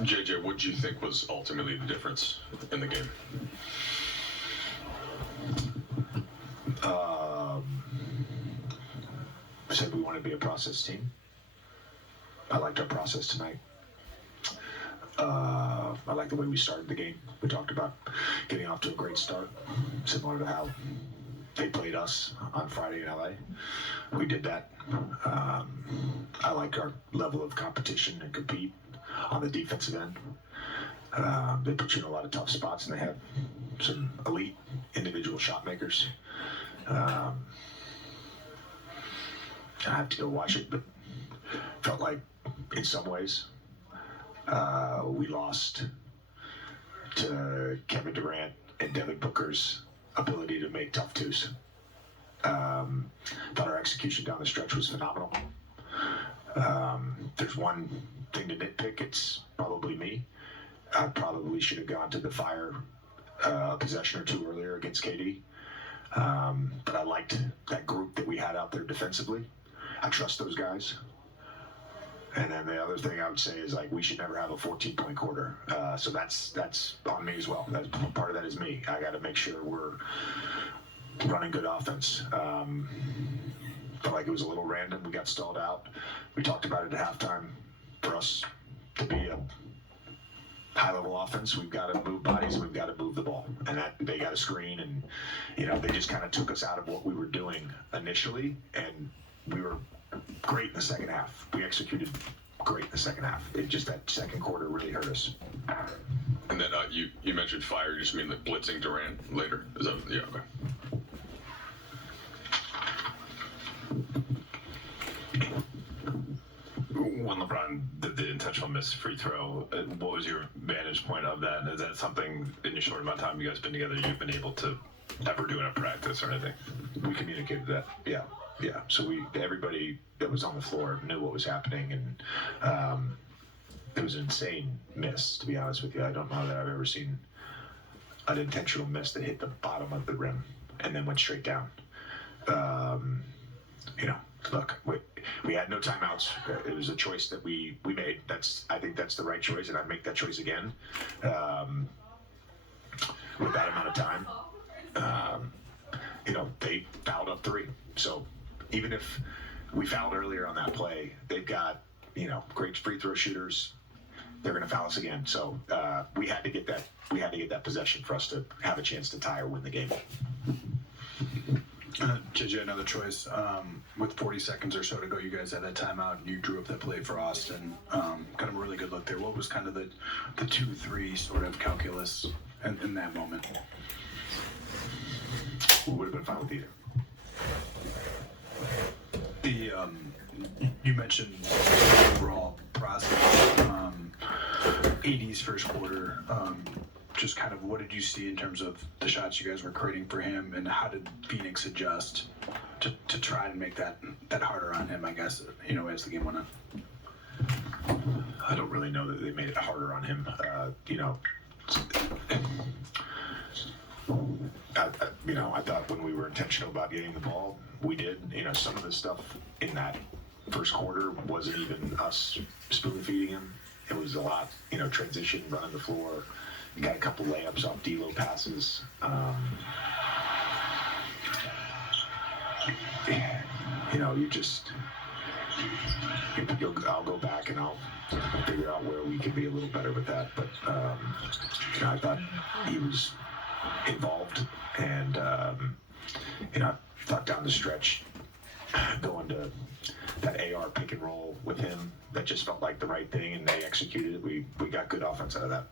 JJ, what do you think was ultimately the difference in the game? We said we want to be a process team. I liked our process tonight. I like the way we started the game. We talked about getting off to a great start, similar to how they played us on Friday in LA. We did that. I like our level of competition and compete on the defensive end. They put you in a lot of tough spots, and they have some elite individual shot makers. I have to go watch it, but felt like in some ways we lost to Kevin Durant and Devin Booker's ability to make tough twos. Thought our execution down the stretch was phenomenal. There's one thing to nitpick, it's probably me. I probably should have gone to the fire possession or two earlier against KD. But I liked that group that we had out there defensively. I trust those guys. And then the other thing I would say is, like, we should never have a 14-point quarter. So that's on me as well. That's, part of that is me. I got to make sure we're running good offense. Felt like it was a little random. We got stalled out. We talked about it at halftime. For us to be a high-level offense, we've got to move bodies, we've got to move the ball, and that they got to screen, and they just kind of took us out of what we were doing initially, and we were great in the second half. We executed great in the second half. It just, that second quarter really hurt us. And then you mentioned fire. You just mean like blitzing Durant later? Is that okay? When LeBron did the intentional missed free throw, what was your vantage point of that? And is that something in your short amount of time you guys been together you've been able to ever do in a practice or anything? We communicated that, yeah. So everybody that was on the floor knew what was happening, and it was an insane miss, to be honest with you. I don't know that I've ever seen an intentional miss that hit the bottom of the rim and then went straight down. Look, we had no timeouts. It was a choice that we made. I think that's the right choice, and I'd make that choice again with that amount of time. They fouled up three. So even if we fouled earlier on that play, they've got, great free throw shooters. They're going to foul us again. So we had to get that. We had to get that possession for us to have a chance to tie or win the game. JJ, another choice. With 40 seconds or so to go, you guys had that timeout, and you drew up that play for Austin. Kind of a really good look there. What was kind of the 2-3 sort of calculus in that moment? We would have been fine with either. You mentioned the overall process. AD's first quarter. Just kind of what did you see in terms of the shots you guys were creating for him, and how did Phoenix adjust to try and make that harder on him, I guess, as the game went on? I don't really know that they made it harder on him. I thought when we were intentional about getting the ball, we did. Some of the stuff in that first quarter wasn't even us spoon feeding him. It was a lot, transition, running the floor. You got a couple layups off D-Lo passes. I'll go back and I'll figure out where we can be a little better with that. But I thought he was involved, and I thought down the stretch, going to that AR pick and roll with him, that just felt like the right thing, and they executed it. We got good offense out of that.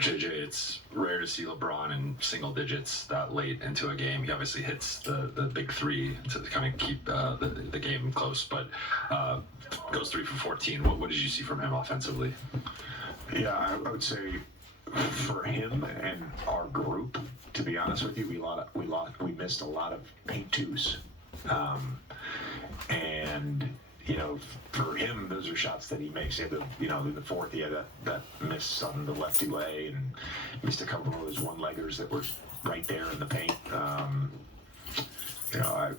JJ, it's rare to see LeBron in single digits that late into a game. He obviously hits the big three to kind of keep the game close, but goes 3 for 14. What did you see from him offensively? Yeah, I would say for him and our group, to be honest with you, we missed a lot of paint twos, and for him, those are shots that he makes. He had in the fourth, he had that miss on the lefty lay, and missed a couple of those one-leggers that were right there in the paint. I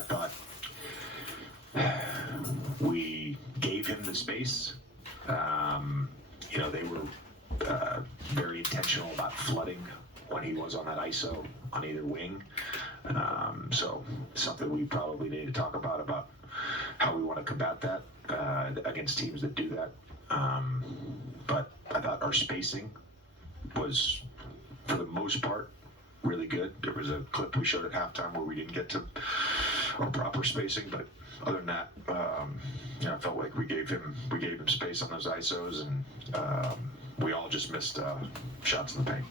thought we gave him the space They were very intentional about flooding when he was on that ISO on either wing. So something we probably need to talk about how we want to combat that against teams that do that. But I thought our spacing was, for the most part, really good. There was a clip we showed at halftime where we didn't get to our proper spacing, but other than that, I felt like we gave him space on those ISOs, and we all just missed shots in the paint.